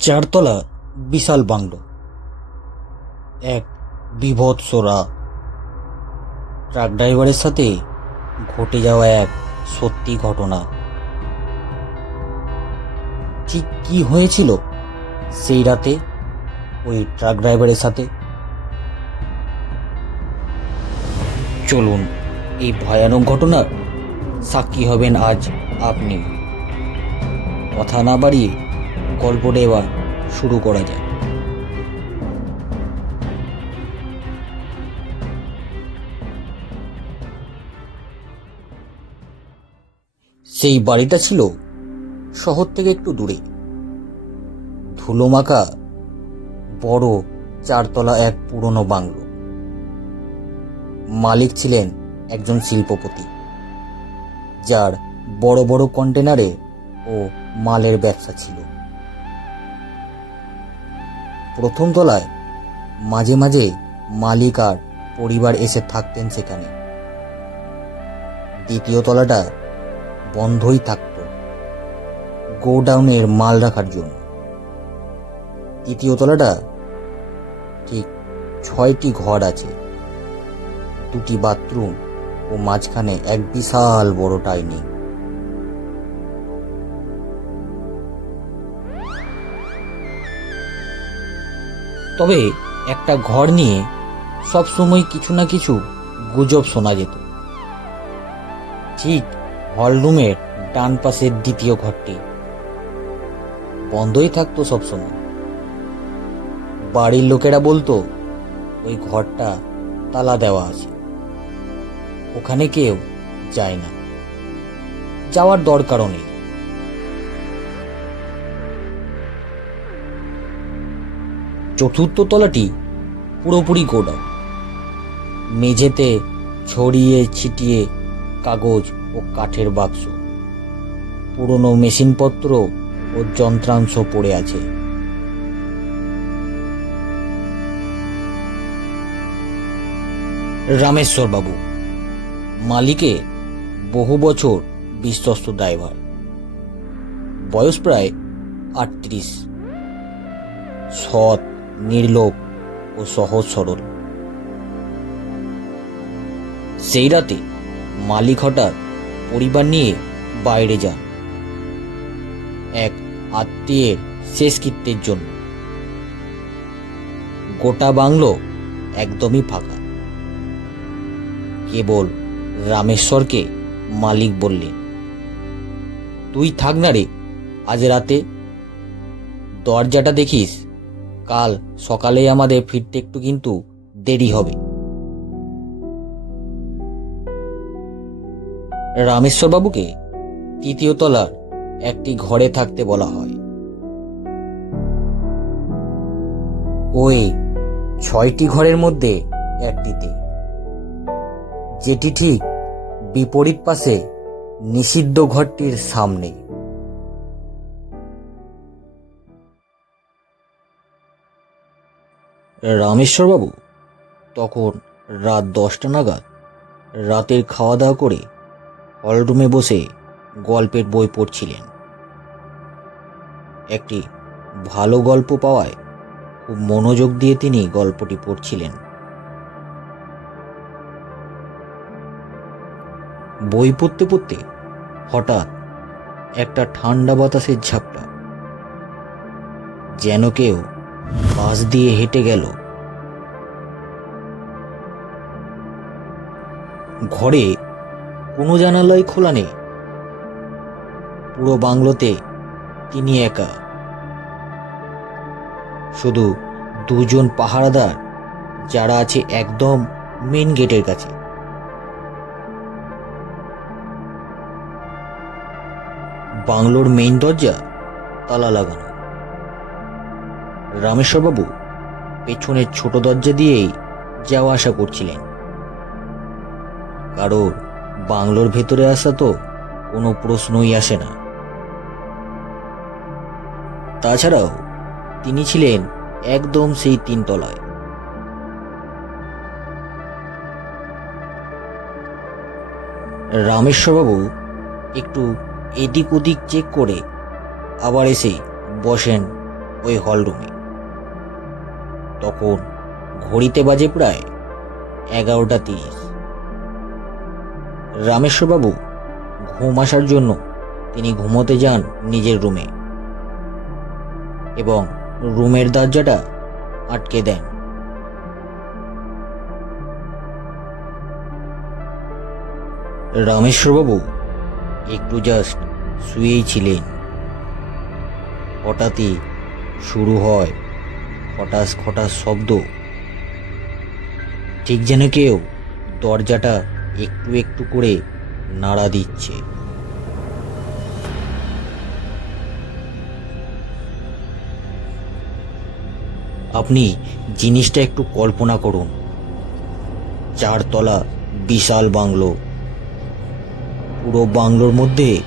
চারতলা বিশাল বাংলো। এক বিভৎসরা ট্রাক ড্রাইভারের সাথে ঘটে যাওয়া এক সত্যি ঘটনা। ঠিক কি হয়েছিল সেই রাতে ওই ট্রাক ড্রাইভারের সাথে? চলুন এই ভয়ানক ঘটনার সাক্ষী হবেন আজ আপনি। কথা না বাড়িয়ে গল্পটা এবার শুরু করা যায় সেই বাড়িটা ছিল শহর থেকে একটু দূরে। ধুলোমাখা বড় চারতলা এক পুরনো বাংলো। মালিক ছিলেন একজন শিল্পপতি, যার বড় বড় কন্টেনারে ও মালের ব্যবসা ছিল। প্রথম তলায় মাঝে মাঝে মালিক আর পরিবার এসে থাকতেন সেখানে। দ্বিতীয় তলাটা বন্ধই থাকত। গোডাউনের মাল রাখার জন্য। তৃতীয় তলাটা ঠিক ছয়টি ঘর আছে। দুটি বাথরুম ও মাঝখানে এক বিশাল বড় ডাইনিং। তবে একটা ঘর নিয়ে সবসময় কিছু না কিছু গুজব শোনা যেত। ঠিক হলরুমের ডান পাশের দ্বিতীয় ঘরটি। বন্ধই থাকতো সবসময় বাড়ির লোকেরা বলতো, ওই ঘরটা তালা দেওয়া আছে। ওখানে কেউ যায় না। যাওয়ার দরকারও নেই। চতুর্থ তলাটি পুরোপুরি গোডাউন মেঝেতে ছড়িয়ে ছিটিয়ে কাগজ ও কাঠের বাক্স। পুরনো মেশিনপত্র ও যন্ত্রাংশ পড়ে আছে। রামেশ্বর বাবু মালিকে বহু বছর বিশ্বস্ত ড্রাইভার। বয়স প্রায় আটত্রিশ। সৎ নির্লোক ও সহজ সরল। সেই রাতে মালিক হঠাৎ পরিবার নিয়ে বাইরে যান। এক আত্মীয়ের শেষকৃত্যের জন্য। গোটা বাংলো একদমই ফাঁকা। কেবল রামেশ্বরকে মালিক বললেন, তুই থাক না রে, আজ রাতে দরজাটা দেখিস কাল সকালেই আমাদের ফিরতে একটু কিন্তু দেরি হবে। রামেশ্বর বাবুকে তৃতীয় তলার একটি ঘরে থাকতে বলা হয়। ওই ছয়টি ঘরের মধ্যে একটিতে। যেটি ঠিক বিপরীত পাশে নিষিদ্ধ ঘরটির সামনে। রামেশ্বরবাবু? তখন রাত দশটা নাগাদ রাতের খাওয়া দাওয়া করে হলরুমে বসে গল্পের বই পড়ছিলেন। একটি ভালো গল্প পাওয়ায় খুব মনোযোগ দিয়ে তিনি গল্পটি পড়ছিলেন। বই পড়তে পড়তে হঠাৎ একটা ঠান্ডা বাতাসের ঝাপটা, যেন কেউ পাশ দিয়ে হেঁটে গেল। ঘরে কোনো জানালাই খোলা নেই। পুরো বাংলোতে তিনি একা। শুধু দুজন পাহারাদার যারা আছে একদম মেন গেটের কাছে। বাংলোর মেইন দরজা তালা লাগানো। রামেশ্বরবাবু, পেছনের ছোট দরজা দিয়েই যাওয়া আসা করছিলেন। কারোর বাংলোর ভেতরে আসা তো কোনো প্রশ্নই আসে না। তাছাড়াও তিনি ছিলেন একদম সেই তিনতলায়। রামেশ্বরবাবু একটু এদিক ওদিক চেক করে আবার এসে বসেন ওই হলরুমে। তখন ঘড়িতে বাজে প্রায় এগারোটা তিরিশ। রামেশ্বরবাবু ঘুম আসার জন্য তিনি ঘুমোতে যান নিজের রুমে এবং রুমের দরজাটা আটকে দেন। রামেশ্বরবাবু একটু জাস্ট শুয়েই ছিলেন। হঠাৎই শুরু হয় খটাস খটাস শব্দ। ঠিক যেন কেউ দরজাটা একটু একটু করে নাড়া দিচ্ছে। আপনি জিনিসটা একটু কল্পনা করুন। চারতলা বিশাল বাংলো। পুরো বাংলোর মধ্যে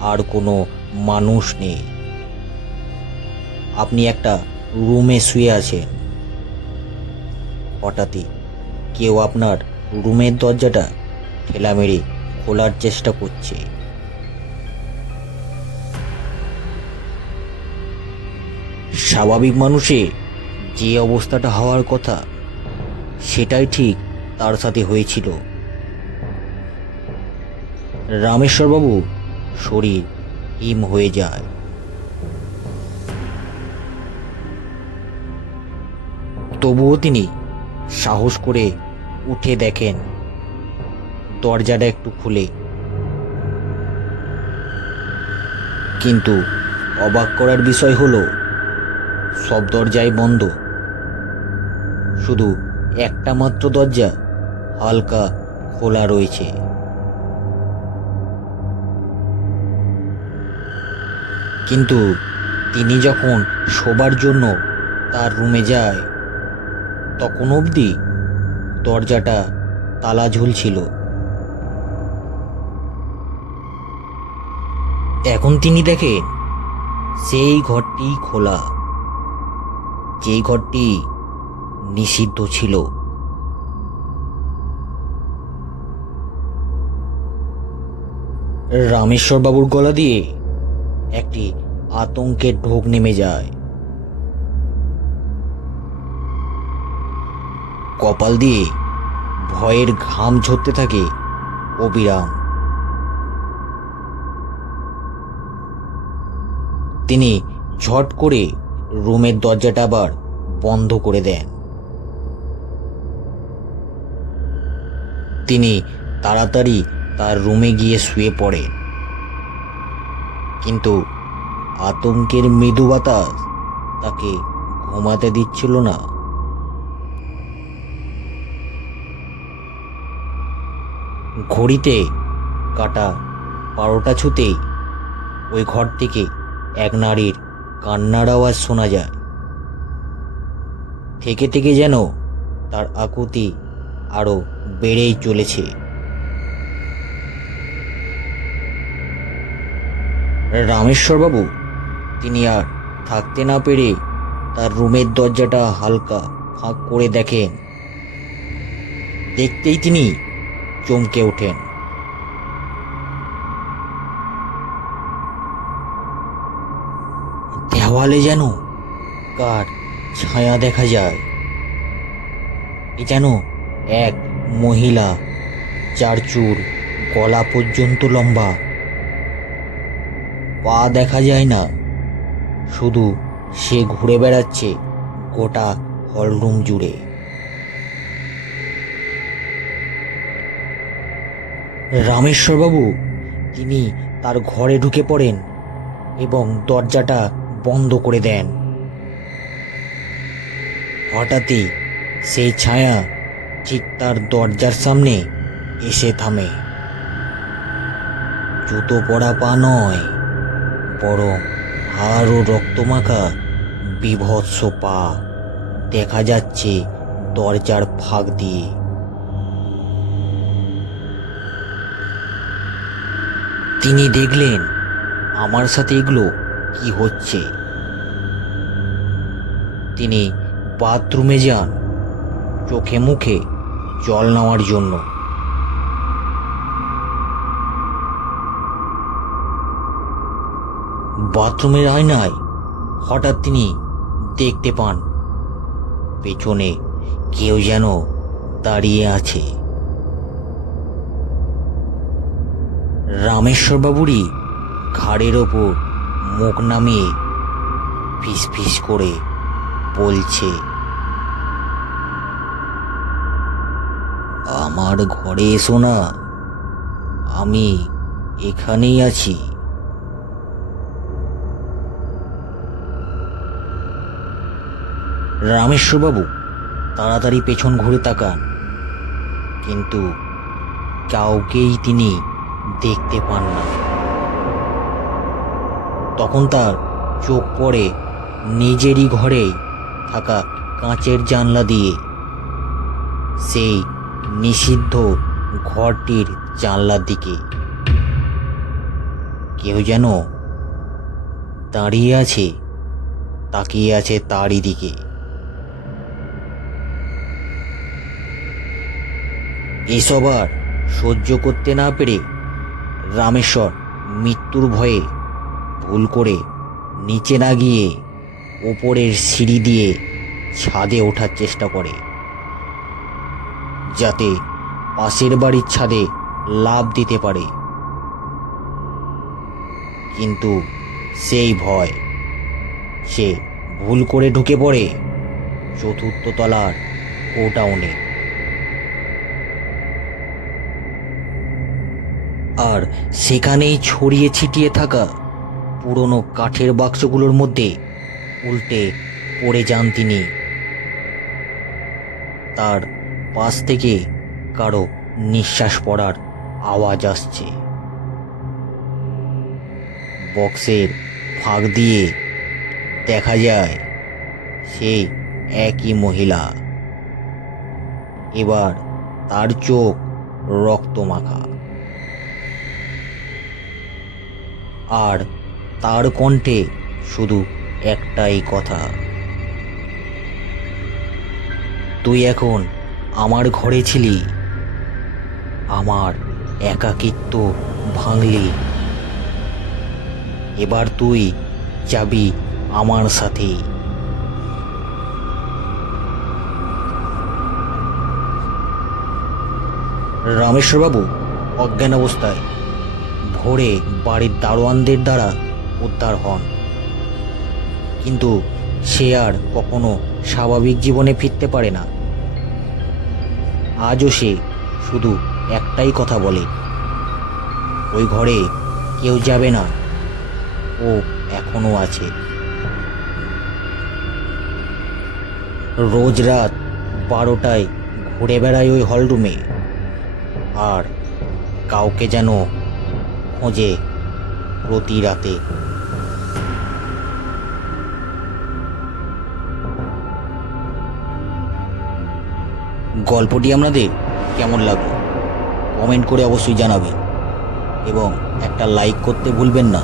আর কোনো মানুষ নেই। আপনি একটা রুমে শুয়ে আছে। হঠাৎই কেউ আপনার রুমের দরজাটা ঠেলা মেরে খোলার চেষ্টা করছে। স্বাভাবিক মানুষের যে অবস্থাটা হওয়ার কথা, সেটাই ঠিক তার সাথে হয়েছিল। রামেশ্বরবাবু শরীর হিম হয়ে যায়। তবুও তিনি সাহস করে উঠে দেখেন। দরজাটা একটু খুলে। কিন্তু অবাক করার বিষয় হলো, সব দরজাই বন্ধ। শুধু একটা মাত্র দরজা হালকা খোলা রয়েছে। কিন্তু তিনি যখন শোবার জন্য তার রুমে যায় তখন অবধি দরজাটা তালা ঝুলছিল। এখন তিনি দেখেন সেই ঘরটি খোলা। যেই ঘরটি নিষিদ্ধ ছিল। রামেশ্বরবাবুর গলা দিয়ে একটি আতঙ্কের ঢোক নেমে যায়। কপাল দিয়ে ভয়ের ঘাম ঝরতে থাকে অবিরাম। তিনি ঝট করে রুমের দরজাটা আবার বন্ধ করে দেন। তিনি তাড়াতাড়ি তার রুমে গিয়ে শুয়ে পড়েন। কিন্তু আতঙ্কের মৃদু বাতাস তাকে ঘুমাতে দিচ্ছিল না। ঘড়িতে কাটা বারোটা ছুতেই ওই ঘর থেকে এক নারীর কান্নার আওয়াজ শোনা যায়। থেকে থেকে যেন তার আকুতি আরও বেড়েই চলেছে। রামেশ্বরবাবু, তিনি আর থাকতে না পেরে তার রুমের দরজাটা হালকা ফাঁক করে দেখেন। দেখতেই তিনি চমকে ওঠেন। দেওয়ালে যেন কার ছায়া দেখা যায়। এ যেন এক মহিলা চার চুর গলা পর্যন্ত লম্বা। পা দেখা যায় না, শুধু সে ঘুরে বেড়াচ্ছে গোটা হলরুম জুড়ে। রামেশ্বরবাবু, তিনি তার ঘরে ঢুকে পড়েন এবং দরজাটা বন্ধ করে দেন। হঠাৎই সেই ছায়া ঠিক তার দরজার সামনে এসে থামে। জুতো পরা পা নয়, বরং আরও রক্তমাখা বিভৎস পা দেখা যাচ্ছে দরজার ফাঁক দিয়ে। তিনি দেখলেন, আমার সাথে এগুলো কি হচ্ছে। তিনি বাথরুমে যান, চোখে মুখে জল নেওয়ার জন্য। বাথরুমের আয়নায় হঠাৎ তিনি দেখতে পান, পেছনে কেউ যেন দাঁড়িয়ে আছে। রামেশ্বর বাবুরই ঘাড়ের ওপর মুখ নামিয়ে ফিস ফিস করে বলছে, আমার ঘরে এসো না, আমি এখানেই আছি। রামেশ্বরবাবু তাড়াতাড়ি পেছন ঘুরে তাকান, কিন্তু কাউকেই তিনি দেখতে পান না। তখন তার চোখ পড়ে নিজেরই ঘরে থাকা কাঁচের জানলা দিয়ে। সেই নিষিদ্ধ ঘরটির জানলার দিকে। কেউ যেন দাঁড়িয়ে আছে, তাকিয়ে আছে তারই দিকে। এসব আর সহ্য করতে না পেরে রামেশ্বর মৃত্যুর ভয়ে ভুল করে নিচে না গিয়ে ওপরের সিঁড়ি দিয়ে ছাদে ওঠার চেষ্টা করে, যাতে পাশের বাড়ির ছাদে লাভ দিতে পারে। কিন্তু সেই ভয়, সে ভুল করে ঢুকে পড়ে চতুর্থ তলার গোডাউনে আর সেখানেই ছড়িয়ে ছিটিয়ে থাকা পুরনো কাঠের বাক্সগুলোর মধ্যে উল্টে পড়ে যান তিনি। তার পাশ থেকে কারও নিঃশ্বাস পড়ার আওয়াজ আসছে। বক্সের ফাঁক দিয়ে দেখা যায় সেই একই মহিলা। এবার তার চোখ রক্তমাখা। আর তার কণ্ঠে শুধু একটাই কথা। তুই এখন আমার ঘরে ছিলি। আমার একাকিত্ব ভাঙলি। এবার তুই যাবি আমার সাথে। রামেশ্বরবাবু অজ্ঞান অবস্থায় ভোরে বাড়ির দারোয়ানদের দ্বারা উদ্ধার হন। কিন্তু সে আর কখনো স্বাভাবিক জীবনে ফিরতে পারে না। আজও সে শুধু একটাই কথা বলে, ওই ঘরে কেউ যাবে না। ও এখনও আছে। রোজ রাত বারোটায় ঘুরে বেড়ায় ওই হলরুমে, আর কাউকে যেন খোঁজে প্রতি রাতে। গল্পটি আপনাদের কেমন লাগল? কমেন্ট করে অবশ্যই জানাবেন। এবং একটা লাইক করতে ভুলবেন না।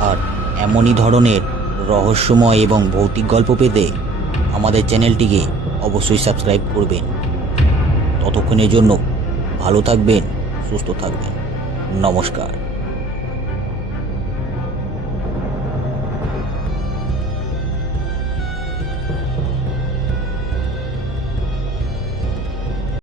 আর এমনই ধরনের রহস্যময় এবং ভৌতিক গল্প পেতে আমাদের চ্যানেলটিকে অবশ্যই সাবস্ক্রাইব করবেন। ততক্ষণের জন্য ভালো থাকবেন, সুস্থ থাকবেন। নমস্কার।